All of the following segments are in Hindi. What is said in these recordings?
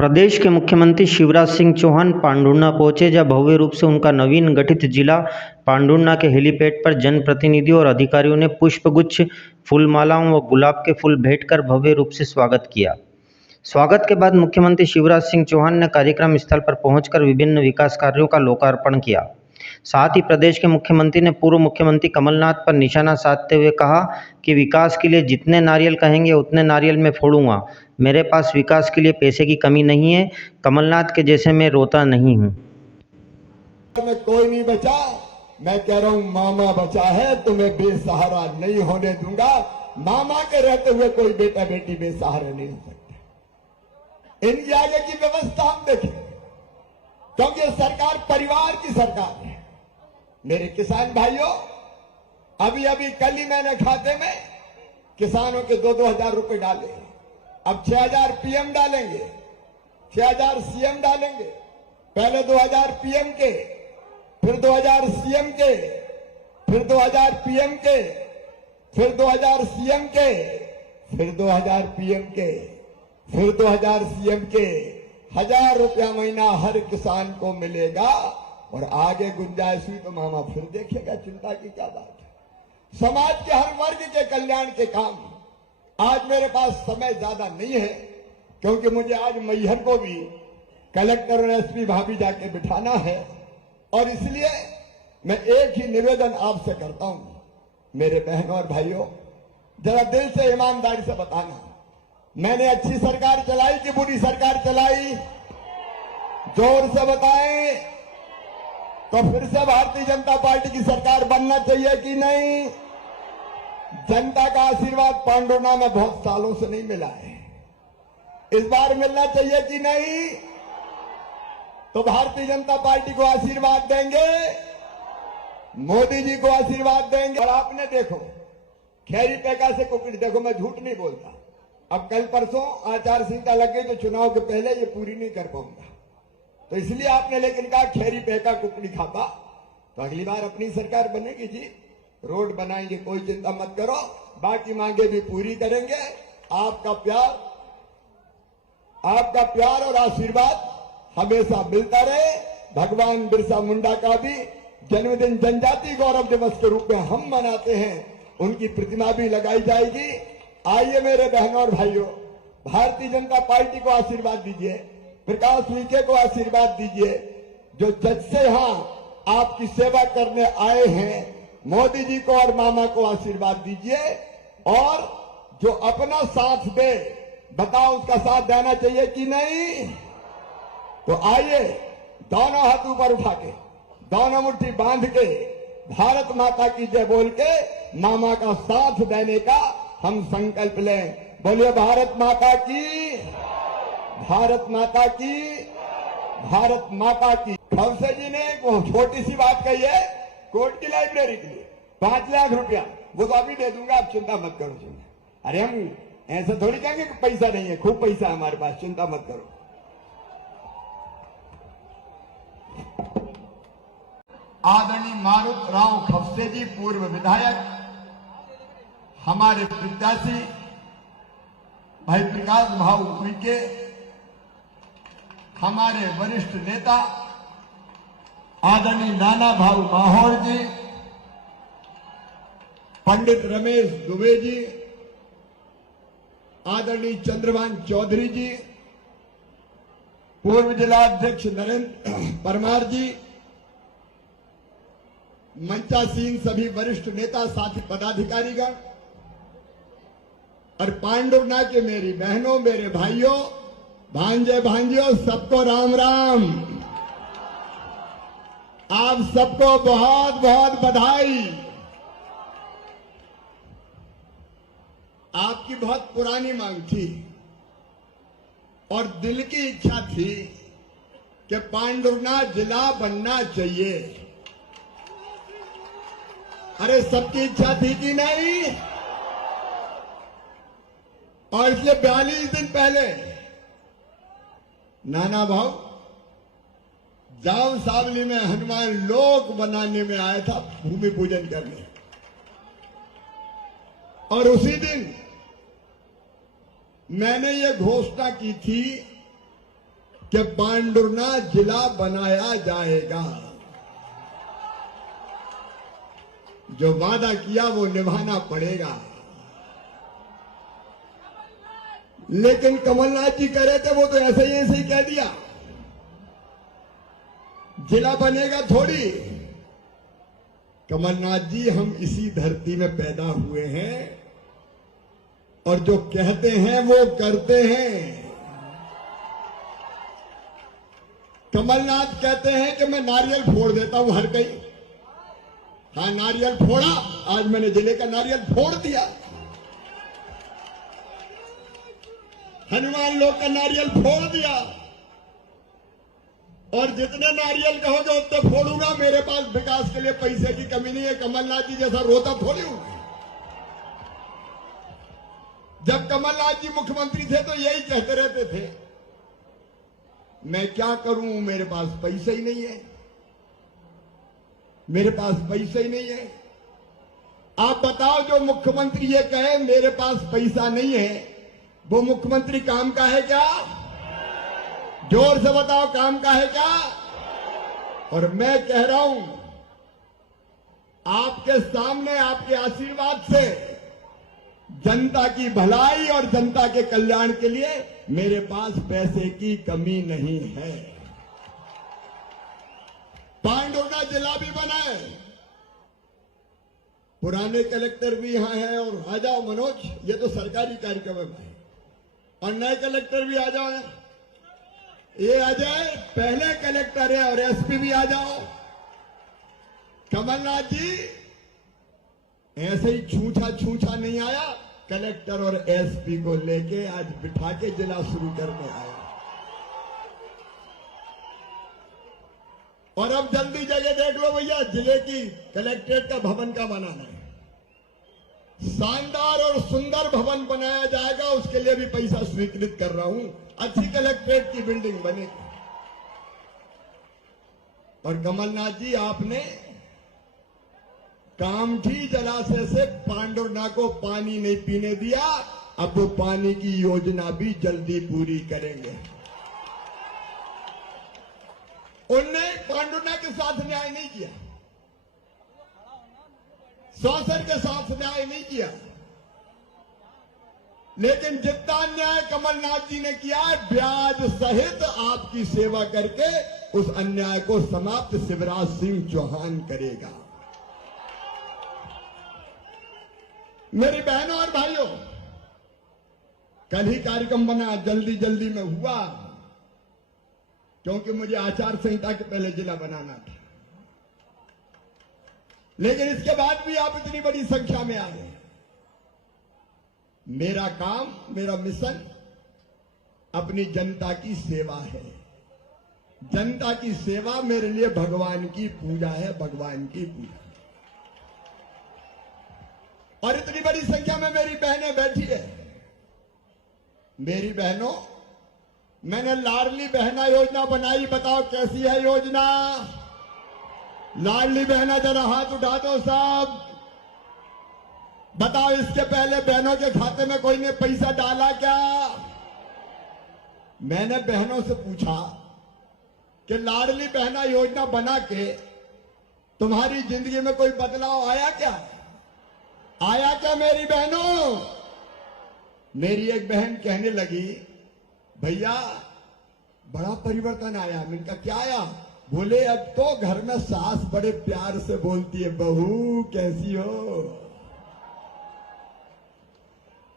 प्रदेश के मुख्यमंत्री शिवराज सिंह चौहान पांढुर्णा पहुंचे, जहां भव्य रूप से उनका नवीन गठित जिला पांढुर्णा के हेलीपैड पर जनप्रतिनिधियों और अधिकारियों ने पुष्पगुच्छ, फूलमालाओं व गुलाब के फूल भेंट कर भव्य रूप से स्वागत किया। स्वागत के बाद मुख्यमंत्री शिवराज सिंह चौहान ने कार्यक्रम स्थल पर पहुंचकर विभिन्न विकास कार्यों का लोकार्पण किया। साथ ही प्रदेश के मुख्यमंत्री ने पूर्व मुख्यमंत्री कमलनाथ पर निशाना साधते हुए कहा कि विकास के लिए जितने नारियल कहेंगे उतने नारियल मैं फोड़ूंगा। मेरे पास विकास के लिए पैसे की कमी नहीं है। कमलनाथ के जैसे मैं रोता नहीं हूँ। में कोई नहीं बचा, मैं कह रहा हूँ मामा बचा है, तुम्हें बेसहारा नहीं होने दूंगा। मामा के रहते हुए कोई बेटा बेटी बेसहारा नहीं हो सकता। इनकी आगे की व्यवस्था हम देखें, क्योंकि सरकार परिवार की सरकार है। मेरे किसान भाइयों, अभी अभी कल ही मैंने खाते में किसानों के 2-2 हजार रुपए डाले। अब 6,000 पीएम डालेंगे, 6,000 सीएम डालेंगे। पहले 2,000 पीएम के, फिर 2,000 सीएम के, फिर 2,000 पीएम के, फिर 2,000 सीएम के, फिर 2,000 पीएम के, फिर 2,000 सीएम के। 1,000 रुपया महीना हर किसान को मिलेगा। और आगे गुंजाइश हुई तो मामा फिर देखेगा, चिंता की क्या बात है। समाज के हर वर्ग के कल्याण के काम। आज मेरे पास समय ज्यादा नहीं है, क्योंकि मुझे आज मैहर को भी कलेक्टर और एसपी भाभी जाके बिठाना है। और इसलिए मैं एक ही निवेदन आपसे करता हूं, मेरे बहनों और भाइयों, जरा दिल से ईमानदारी से बताना, मैंने अच्छी सरकार चलाई कि बुरी सरकार चलाई? जोर से बताएं। तो फिर से भारतीय जनता पार्टी की सरकार बनना चाहिए कि नहीं? जनता का आशीर्वाद पांढुर्णा में बहुत सालों से नहीं मिला है, इस बार मिलना चाहिए कि नहीं? तो भारतीय जनता पार्टी को आशीर्वाद देंगे, मोदी जी को आशीर्वाद देंगे। और आपने देखो, खैरी पैका से कुकड़ी, देखो मैं झूठ नहीं बोलता। अब कल परसों आचार संहिता लग गई तो चुनाव के पहले ये पूरी नहीं कर पाऊंगा, तो इसलिए आपने लेकिन कहा खैरी पैका कुकड़ी खाता। तो अगली बार अपनी सरकार बनेगी जी, रोड बनाएंगे, कोई चिंता मत करो, बाकी मांगे भी पूरी करेंगे। आपका प्यार और आशीर्वाद हमेशा मिलता रहे। भगवान बिरसा मुंडा का भी जन्मदिन जनजाति गौरव दिवस के रूप में हम मनाते हैं, उनकी प्रतिमा भी लगाई जाएगी। आइए मेरे बहनों और भाइयों, भारतीय जनता पार्टी को आशीर्वाद दीजिए, प्रकाश विखे को आशीर्वाद दीजिए, जो जज से यहां आपकी सेवा करने आए हैं। मोदी जी को और मामा को आशीर्वाद दीजिए। और जो अपना साथ दे, बताओ उसका साथ देना चाहिए कि नहीं? तो आइए दोनों हाथ ऊपर उठा के, दोनों मुट्ठी बांध के, भारत माता की जय बोल के मामा का साथ देने का हम संकल्प लें। बोलिए भारत माता की, भारत माता की, भारत माता की। खवसे जी ने एक छोटी सी बात कही है, कोर्ट की लाइब्रेरी के लिए 5 लाख रुपया, वो तो अभी दे दूंगा, आप चिंता मत करो। अरे हम ऐसा थोड़ी कहेंगे कि पैसा नहीं है, खूब पैसा है हमारे पास, चिंता मत करो। आदरणीय मारुत राव खवसे जी, पूर्व विधायक, हमारे प्रत्याशी भाई प्रकाश भाऊ उइके, हमारे वरिष्ठ नेता आदरणीय नाना भाऊ माहौर जी, पंडित रमेश दुबे जी, आदरणीय चंद्रभान चौधरी जी, पूर्व जिला अध्यक्ष नरेंद्र परमार जी, मंचासीन सभी वरिष्ठ नेता, साथी पदाधिकारीगण और पांढुर्णा के मेरी बहनों, मेरे भाइयों, भांजे भांजियों, सबको राम राम। आप सबको बहुत बहुत बधाई। आपकी बहुत पुरानी मांग थी और दिल की इच्छा थी कि पांढुर्णा जिला बनना चाहिए। अरे सबकी इच्छा थी कि नहीं? और इसलिए 42 दिन पहले नाना भाव जाम सावली में हनुमान लोक बनाने में आया था, भूमि पूजन करने। और उसी दिन मैंने ये घोषणा की थी कि पांडुर्ना जिला बनाया जाएगा। जो वादा किया वो निभाना पड़ेगा। लेकिन कमलनाथ जी कह रहे थे, वो तो ऐसे ही कह दिया, जिला बनेगा थोड़ी। कमलनाथ जी, हम इसी धरती में पैदा हुए हैं और जो कहते हैं वो करते हैं। कमलनाथ कहते हैं कि मैं नारियल फोड़ देता हूं हर कहीं। हाँ, नारियल फोड़ा, आज मैंने जिले का नारियल फोड़ दिया। हनुमान लोग का नारियल फोड़ दिया, और जितने नारियल कहोगे उतने फोड़ूंगा। मेरे पास विकास के लिए पैसे की कमी नहीं है। कमलनाथ जी जैसा रोता थोड़ी हूं। जब कमलनाथ जी मुख्यमंत्री थे तो यही कहते रहते थे, मैं क्या करूं, मेरे पास पैसे ही नहीं है, मेरे पास पैसे ही नहीं है। आप बताओ, जो मुख्यमंत्री ये कहे मेरे पास पैसा नहीं है, वो मुख्यमंत्री काम का है क्या? जोर से बताओ, काम का है क्या? और मैं कह रहा हूं, आपके सामने, आपके आशीर्वाद से जनता की भलाई और जनता के कल्याण के लिए मेरे पास पैसे की कमी नहीं है। पांडुर्ना जिला भी बना है, पुराने कलेक्टर भी यहां हैं, और आ जाओ मनोज, ये तो सरकारी कार्यक्रम है, और नए कलेक्टर भी आ जाओ। ये आ जाए, पहले कलेक्टर है, और एसपी भी आ जाओ। कमलनाथ जी ऐसे ही छूछा नहीं आया, कलेक्टर और एसपी को लेके आज बिठा के जिला शुरू करने आया। और अब जल्दी जगह देख लो भैया, जिले की कलेक्ट्रेट का भवन का बनाना है। शानदार और सुंदर भवन बनाया जाएगा, उसके लिए भी पैसा स्वीकृत कर रहा हूं। अच्छी कलेक्ट्रेट की बिल्डिंग बनेगी। और कमलनाथ जी, आपने कामठी जलाशय से पांडुर्ना को पानी नहीं पीने दिया, अब वो पानी की योजना भी जल्दी पूरी करेंगे। उनने पांडुर्ना के साथ न्याय नहीं किया, सौसर के साथ न्याय नहीं किया, लेकिन जितना अन्याय कमलनाथ जी ने किया, ब्याज सहित आपकी सेवा करके उस अन्याय को समाप्त शिवराज सिंह चौहान करेगा। मेरी बहनों और भाइयों, कल ही कार्यक्रम बना, जल्दी में हुआ, क्योंकि मुझे आचार संहिता के पहले जिला बनाना था। लेकिन इसके बाद भी आप इतनी बड़ी संख्या में आ गए। मेरा काम, मेरा मिशन अपनी जनता की सेवा है। जनता की सेवा मेरे लिए भगवान की पूजा है, भगवान की पूजा। और इतनी बड़ी संख्या में मेरी बहनें बैठी है। मेरी बहनों, मैंने लाडली बहना योजना बनाई, बताओ कैसी है योजना? लाडली बहना, जरा हाथ उठा दो सब। बताओ, इसके पहले बहनों के खाते में कोई ने पैसा डाला क्या? मैंने बहनों से पूछा कि लाडली बहना योजना बना के तुम्हारी जिंदगी में कोई बदलाव आया क्या? आया क्या मेरी बहनों? मेरी एक बहन कहने लगी, भैया बड़ा परिवर्तन आया। मैंने कहा क्या आया? बोले, अब तो घर में सास बड़े प्यार से बोलती है, बहू कैसी हो।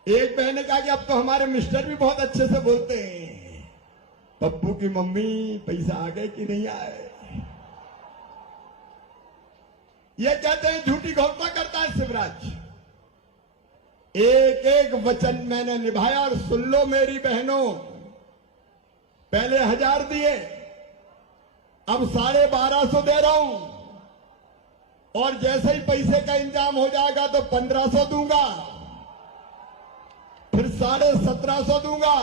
एक बहन ने कहा कि अब तो हमारे मिस्टर भी बहुत अच्छे से बोलते हैं, पप्पू की मम्मी पैसा आ गए कि नहीं आए। ये कहते हैं झूठी घोषणा करता है शिवराज। एक एक वचन मैंने निभाया। और सुन लो मेरी बहनों, पहले 1000 दिए, अब 1250 दे रहा हूं। और जैसे ही पैसे का इंतजाम हो जाएगा तो 1500 दूंगा, फिर 1750 दूंगा,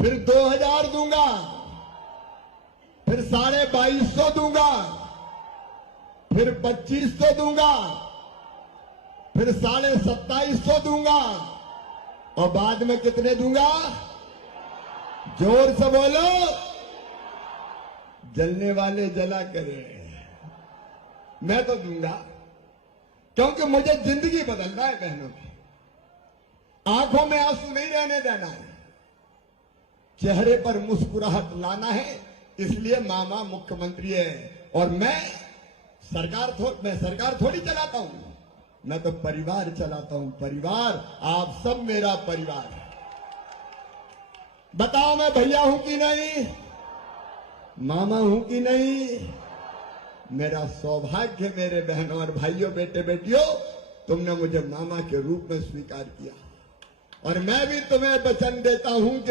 फिर 2000 दूंगा, फिर 2250 दूंगा, फिर 2500 दूंगा, फिर 2750 दूंगा, और बाद में कितने दूंगा? जोर से बोलो, जलने वाले जला करें। मैं तो दूंगा, क्योंकि मुझे जिंदगी बदलना है बहनों की। आंखों में आंसू नहीं रहने देना है, चेहरे पर मुस्कुराहट लाना है। इसलिए मामा मुख्यमंत्री है और मैं सरकार थोड़ी चलाता हूं, मैं तो परिवार चलाता हूं। परिवार, आप सब मेरा परिवार है। बताओ मैं भैया हूं कि नहीं, मामा हूं कि नहीं? मेरा सौभाग्य मेरे बहनों और भाइयों, बेटे बेटियों, तुमने मुझे मामा के रूप में स्वीकार किया और मैं भी तुम्हें वचन देता हूं कि